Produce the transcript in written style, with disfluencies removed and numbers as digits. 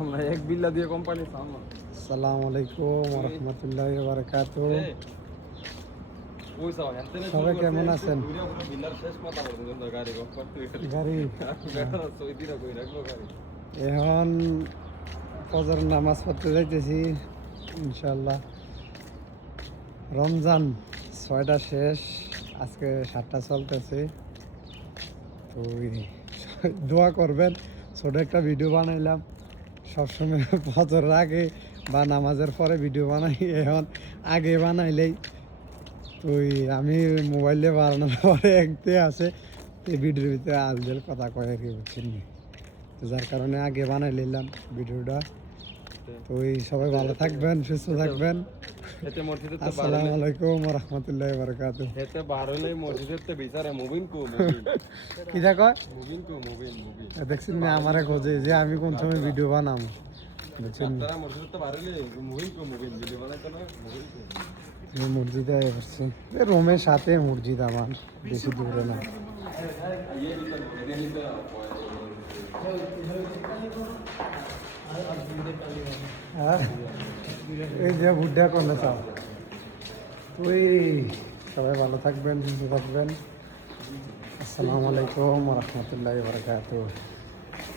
আমরা এক বিল্লা দিয়ে কোম্পানি সামনে। আসসালামু আলাইকুম ওয়া রাহমাতুল্লাহি ওয়া বারাকাতুহু। ওই সব এতনে সবাই কেমন আছেন? বিল্লার শেষ মাথা পর্যন্ত গাড়ি কোম্পানি গাড়ি বেকার সৌদিরা কই রাখলো গাড়ি। এখন ফজর নামাজ পড়তে যাইতেছি ইনশাআল্লাহ। রমজান 6টা শেষ, আজকে 7টা চলতেছে। তো দোয়া করবেন, ছোট একটা ভিডিও বানাইলাম। সবসময় ফজরের আগে বা নামাজের পরে ভিডিও বানাই, এখন আগে বানাইলেই তো আমি মোবাইলে বানানোর পরে একতে আছে এই ভিডিওর ভিতরে আলজেল কথা কয়ে আর কি, বুঝছেন? তো যার কারণে আগে বানাই নিলাম ভিডিওটা। তো সবাই ভালো থাকবেন, সুস্থ থাকবেন। এতে মসজিদে তো আসসালামু আলাইকুম ওয়া রাহমাতুল্লাহি ওয়া বারাকাতুহু। এতে বারলে মসজিদে তো বিচারে মুবিন কো মুবিন কি দেখো মুবিন কো মুবিন মুবিন দেখছেন না, আমারে খোঁজে যে আমি কোন সময় ভিডিও বানাবো, বুঝছেন? তারা মসজিদে তো বারলে মুবিন কো মুবিন ভিডিও বানাইতো না মুবিন কো। এই মসজিদে আসছে, রোমের সাথে মসজিদ আমার, বেশি দূরে না। হ্যাঁ, এই যে বুড্ডা করলে চাও তুই। সবাই ভালো থাকবেন, সুস্থ থাকবেন। আসসালামু আলাইকুম ওয়া রাহমাতুল্লাহি ওয়া বারাকাতুহু।